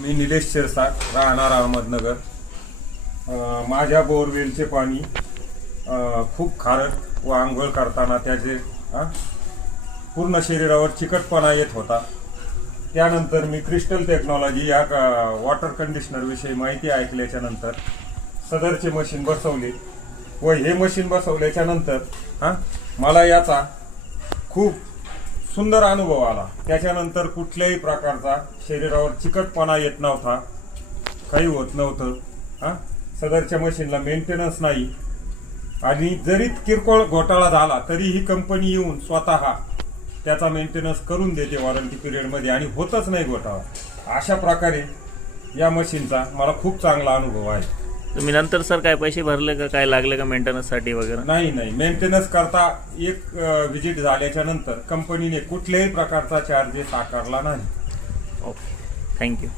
मी निलेश शिरसाट, राहणार अहमदनगर. माझ्या बोरवेलचे पाणी खूप खारट व आंघोळ करताना त्याचे पूर्ण शरीरावर चिकटपणा येत होता. त्यानंतर मी क्रिस्टल टेक्नॉलॉजी या वॉटर कंडिशनर विषयी माहिती ऐकल्याच्या नंतर सदरचे मशीन बसवले व हे मशीन बसवल्याच्या नंतर मला याचा खूप सुंदर अनुभव आला. त्याच्यानंतर कुठल्याही प्रकारचा शरीरावर चिकटपणा येत नव्हता, काही होत नव्हतं. सदरच्या मशीनला मेंटेनन्स नाही आणि जरी किरकोळ घोटाळा झाला तरी ही कंपनी येऊन स्वतः त्याचा मेंटेनन्स करून देते वॉरंटी पिरियडमध्ये आणि होतच नाही घोटाळा. अशा प्रकारे या मशीनचा मला खूप चांगला अनुभव आहे. तुम्ही नंतर सर काय पैसे भरले का, काय लागले का मेंटेनन्ससाठी वगैरे? नाही, मेंटेनन्स करता एक विजिट झाल्याच्या नंतर कंपनीने कुठल्याही प्रकारचा चार्जेस आकारला नाही. Okay, thank you.